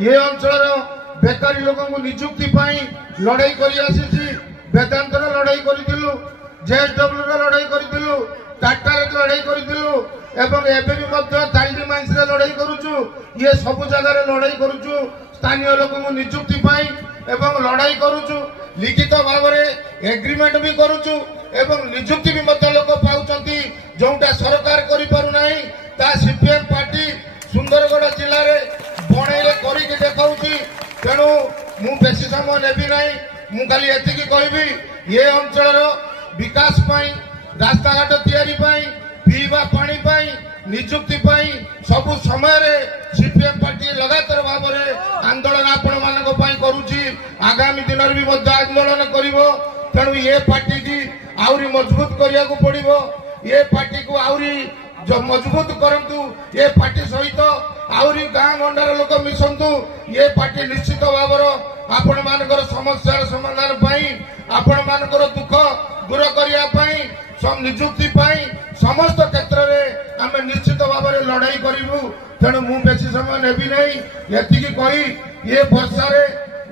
ये अंचल बेकारी लोक निजुक्ति लड़ाई कर वेदांत लड़ाई करूँ जेएसडब्ल्यू लड़ाई करूँ टाटा लड़ाई करूँ ताली माइंस लड़ाई करुचु ये सब जगह लड़ाई करुचु स्थानीय लोक निजुक्ति एवं लड़ाई करुचु लिखित भाव में एग्रीमेंट भी करुचु एवं निजुक्ति भी लोक पाउचंती जोटा सरकार करि पारु नाही ता सीपीएम पार्टी सुंदरगढ़ जिले में बणई करके देखाऊँगी तेणु मु बेसी समय नेबी ना मु खाली एतिकी कहबी ये अंचल विकास रास्ता घाट तैयारी पीवा पानी निजुक्ति सब समय सीपीएम पार्टी लगातार भाव में आंदोलन आपण मान करुच्ची आगामी दिन में भी आंदोलन करिवो तेणु ये पार्टी की आउरी मजबूत करिया को पड़िवो ये पार्टी को आउरी जो मजबूत करंतु ये पार्टी सहित आउरी गाँ गंडार लोक मिसंतु ये पार्टी निश्चित भाव आपण मानकर समस्या समाधान आपण मानकर दुख दूर करने निजुक्ति समस्त क्षेत्र में आम निश्चित भाव में लड़ाई करूँ तेणु मु बेसी समय नेबी नहीं ये कही ये वर्षा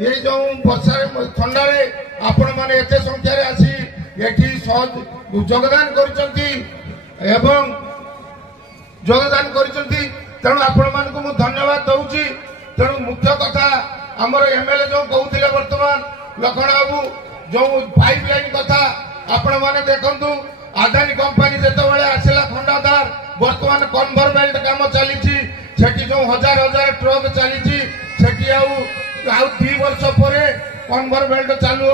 ये जो वर्षा थंडार आपण मैंने एत संख्यार आसी ये योगदान तेणु आपण मान धन्यवाद दूसरी तेणु मुख्य कथा आमर एमएलए जो कहते बर्तमान लखन बाबू जो पाइप लाइन कथा आपण मैंने देखु आदानी कंपनी जिते आसला खंडाधार बर्तमान कन्भर बेल्ट काम चली जो हजार हजार ट्रक चली 2 वर्ष पर कन्भर बेल्ट चालू